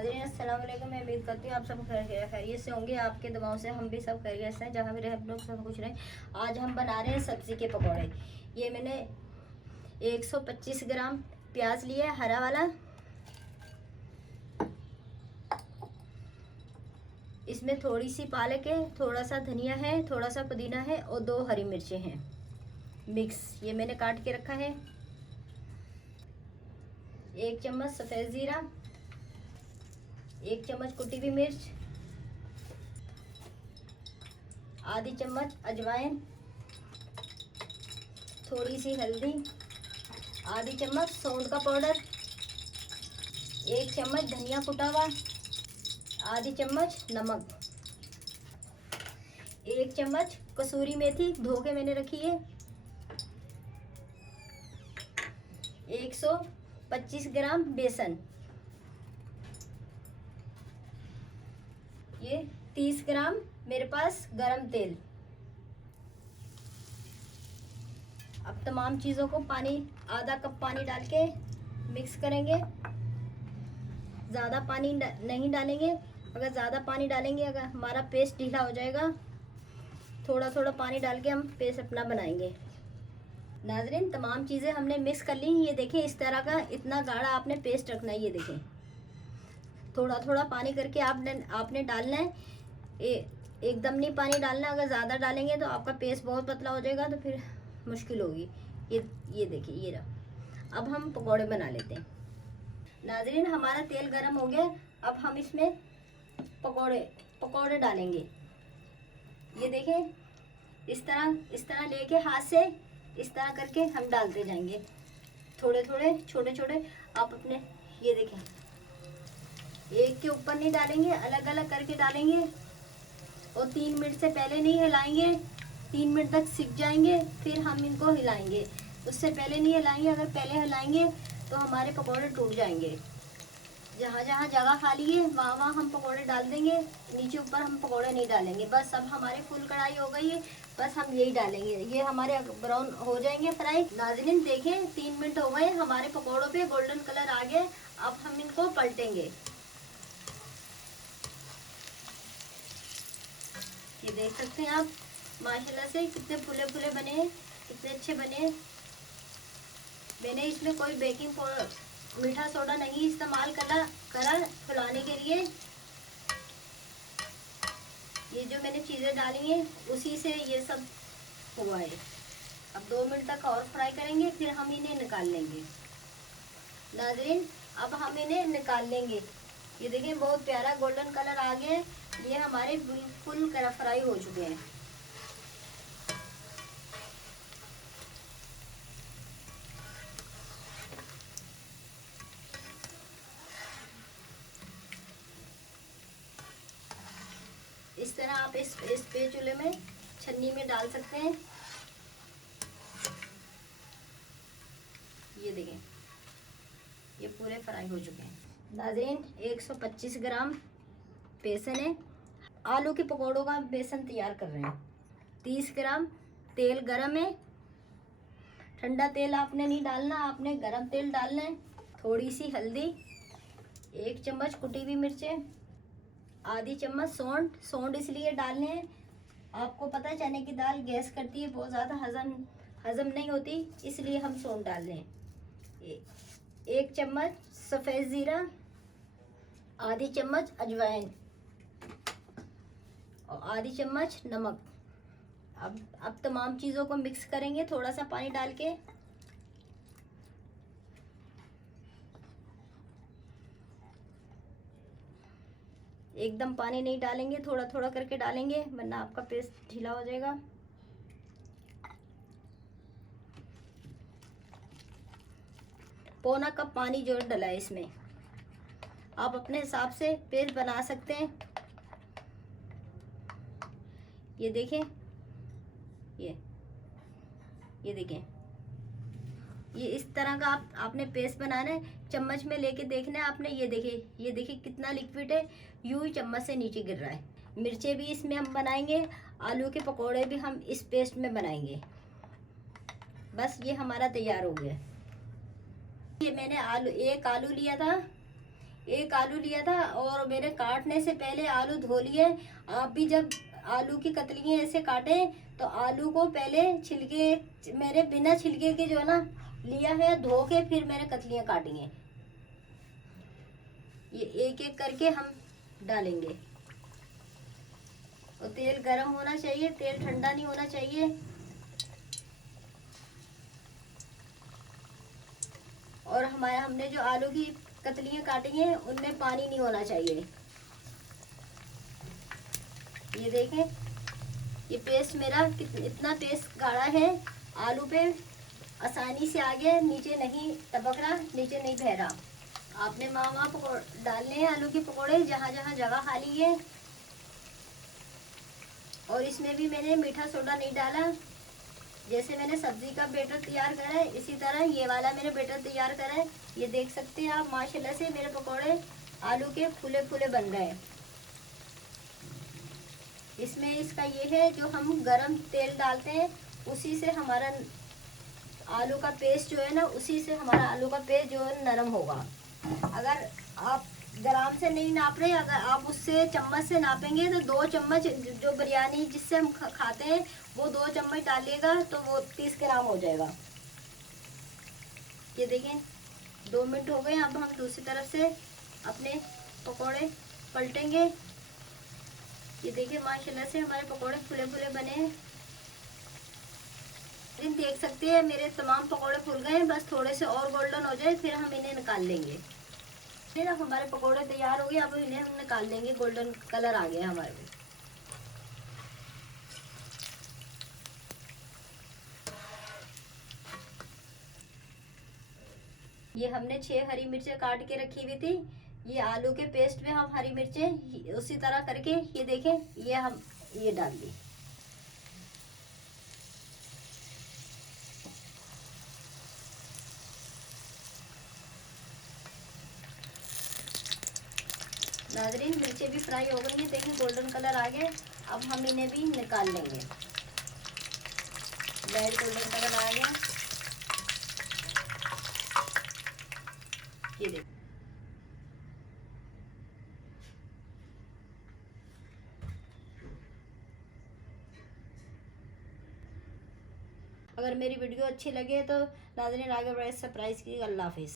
नाज़रीन अस्सलाम वालेकुम। मैं उम्मीद करती हूँ आप सब खैरियत से होंगे। आपके दुआओं से हम भी सब खैरियत से हैं, जहाँ भी रहे हम लोग सब कुछ रहे। आज हम बना रहे हैं सब्ज़ी के पकौड़े। ये मैंने 125 ग्राम प्याज लिया है हरा वाला। इसमें थोड़ी सी पालक है, थोड़ा सा धनिया है, थोड़ा सा पुदीना है और 2 हरी मिर्चें हैं मिक्स। ये मैंने काट के रखा है। 1 चम्मच सफ़ेद ज़ीरा, 1 चम्मच कुटी हुई मिर्च, आधी चम्मच अजवाइन, थोड़ी सी हल्दी, आधी चम्मच सौंठ का पाउडर, 1 चम्मच धनिया कुटा हुआ, आधी चम्मच नमक, 1 चम्मच कसूरी मेथी धो के मैंने रखी है, 125 ग्राम बेसन, ये 30 ग्राम मेरे पास गरम तेल। अब तमाम चीज़ों को पानी आधा कप पानी डाल के मिक्स करेंगे। ज़्यादा पानी नहीं डालेंगे, अगर ज़्यादा पानी डालेंगे अगर हमारा पेस्ट ढीला हो जाएगा। थोड़ा थोड़ा पानी डाल के हम पेस्ट अपना बनाएंगे। नाज़रीन तमाम चीज़ें हमने मिक्स कर ली। ये देखें इस तरह का इतना गाढ़ा आपने पेस्ट रखना है। ये देखें थोड़ा थोड़ा पानी करके आपने डालना है। एकदम नहीं पानी डालना, अगर ज़्यादा डालेंगे तो आपका पेस्ट बहुत पतला हो जाएगा तो फिर मुश्किल होगी। ये देखिए ये रहा। अब हम पकौड़े बना लेते हैं। नाज़रीन हमारा तेल गरम हो गया। अब हम इसमें पकौड़े डालेंगे। ये देखें इस तरह लेके हाथ से इस तरह करके हम डालते जाएंगे, थोड़े थोड़े छोटे छोटे। आप अपने ये देखें एक के ऊपर नहीं डालेंगे, अलग अलग करके डालेंगे। और 3 मिनट से पहले नहीं हिलाएंगे, 3 मिनट तक सिक जाएंगे फिर हम इनको हिलाएंगे। उससे पहले नहीं हिलाएंगे, अगर पहले हिलाएंगे तो हमारे पकौड़े टूट जाएंगे। जहाँ जहाँ जगह खाली है वहाँ वहाँ हम पकौड़े डाल देंगे, नीचे ऊपर हम पकौड़े नहीं डालेंगे। बस अब हमारी फुल कढ़ाई हो गई है, बस हम यही डालेंगे। ये हमारे ब्राउन हो जाएंगे फ्राई। नाज़रीन देखें 3 मिनट हो गए, हमारे पकौड़ों पे गोल्डन कलर आ गया। अब हम इनको पलटेंगे। ये देख सकते हैं आप माशाल्लाह से कितने फुले फुले बने हैं, कितने अच्छे बने हैं। मैंने इसमें कोई बेकिंग पाउडर मीठा सोडा नहीं इस्तेमाल करा फुलाने के लिए। ये जो मैंने चीज़ें डाली हैं उसी से ये सब हुआ है। अब 2 मिनट तक और फ्राई करेंगे फिर हम इन्हें निकाल लेंगे। नाज़रीन अब हम इन्हें निकाल लेंगे। ये देखें बहुत प्यारा गोल्डन कलर आ गया है। ये हमारे फुल फ्राई हो चुके हैं। इस तरह आप इस स्पैचुले में छन्नी में डाल सकते हैं। ये देखें ये पूरे फ्राई हो चुके हैं। नाज़रीन 125 ग्राम बेसन है। आलू के पकौड़ों का बेसन तैयार कर रहे हैं। 30 ग्राम तेल गरम है। ठंडा तेल आपने नहीं डालना, आपने गरम तेल डालना है। थोड़ी सी हल्दी, 1 चम्मच कुटी हुई मिर्चें, आधी चम्मच सौंठ इसलिए डालने हैं, आपको पता है चने की दाल गैस करती है, बहुत ज़्यादा हजम नहीं होती, इसलिए हम सौंठ डाल रहे हैं। 1 चम्मच सफ़ेद ज़ीरा, आधी चम्मच अजवाइन और आधी चम्मच नमक। अब तमाम चीज़ों को मिक्स करेंगे थोड़ा सा पानी डाल के। एकदम पानी नहीं डालेंगे, थोड़ा थोड़ा करके डालेंगे वरना आपका पेस्ट ढीला हो जाएगा। पौना कप पानी जो डला है इसमें, आप अपने हिसाब से पेस्ट बना सकते हैं। ये देखें ये देखें ये इस तरह का आपने पेस्ट बनाना है। चम्मच में लेके देखना है आपने। ये देखिए कितना लिक्विड है, यूं ही चम्मच से नीचे गिर रहा है। मिर्चें भी इसमें हम बनाएंगे, आलू के पकौड़े भी हम इस पेस्ट में बनाएंगे। बस ये हमारा तैयार हो गया। ये मैंने एक आलू लिया था, एक आलू लिया था और मैंने काटने से पहले आलू धो लिए। आप भी जब आलू की कतलियाँ ऐसे काटें तो आलू को पहले छिलके, मेरे बिना छिलके के जो है ना लिया है, धो के फिर मैंने कतलियाँ काटी हैं। ये एक एक करके हम डालेंगे। और तेल गरम होना चाहिए, तेल ठंडा नहीं होना चाहिए। और हमने जो आलू की कतलियाँ काटी हैं उनमें पानी नहीं होना चाहिए। ये देखें, ये पेस्ट मेरा इतना पेस्ट गाढ़ा है, आलू पे आसानी से आ गया, नीचे नहीं टपक रहा, नीचे नहीं बह रहा। आपने मामा डालने हैं आलू के पकोड़े जहाँ जहाँ जगह खाली है। और इसमें भी मैंने मीठा सोडा नहीं डाला। जैसे मैंने सब्जी का बैटर तैयार करा है इसी तरह ये वाला मैंने बैटर तैयार करा है। ये देख सकते हैं आप, माशाल्लाह से मेरे पकोड़े आलू के फूले फूले बन रहे हैं। इसमें इसका ये है, जो हम गरम तेल डालते हैं उसी से हमारा आलू का पेस्ट जो है ना, उसी से हमारा आलू का पेस्ट जो है नरम होगा। अगर आप ग्राम से नहीं नाप रहे, अगर आप उससे चम्मच से नापेंगे तो 2 चम्मच, जो बिरयानी जिससे हम खाते हैं वो 2 चम्मच डालिएगा तो वो 30 ग्राम हो जाएगा। ये देखें 2 मिनट हो गए। अब हम दूसरी तरफ से अपने पकोड़े पलटेंगे। ये देखिए माशाल्लाह से हमारे पकोड़े फुले फुले बने हैं। देख सकते हैं मेरे तमाम पकोड़े फूल गए हैं, बस थोड़े से और गोल्डन हो जाए फिर हम इन्हें निकाल लेंगे। फिर अब हमारे पकोड़े तैयार हो गए, अब इन्हें हम निकाल लेंगे। गोल्डन कलर आ गया हमारे में। ये हमने 6 हरी मिर्चें काट के रखी हुई थी। ये आलू के पेस्ट में हम हरी मिर्चें उसी तरह करके, ये देखें, ये हम ये डाल दी। नाजरीन मिर्चें भी फ्राई हो गई हैं, देखें गोल्डन कलर आ गया। अब हम इन्हें भी निकाल लेंगे। लाइट गोल्डन कलर आ गया, ये देखो। अगर मेरी वीडियो अच्छी लगे तो नाज़रीन आगे बढ़े, सरप्राइज़ की। अल्लाह हाफिज़।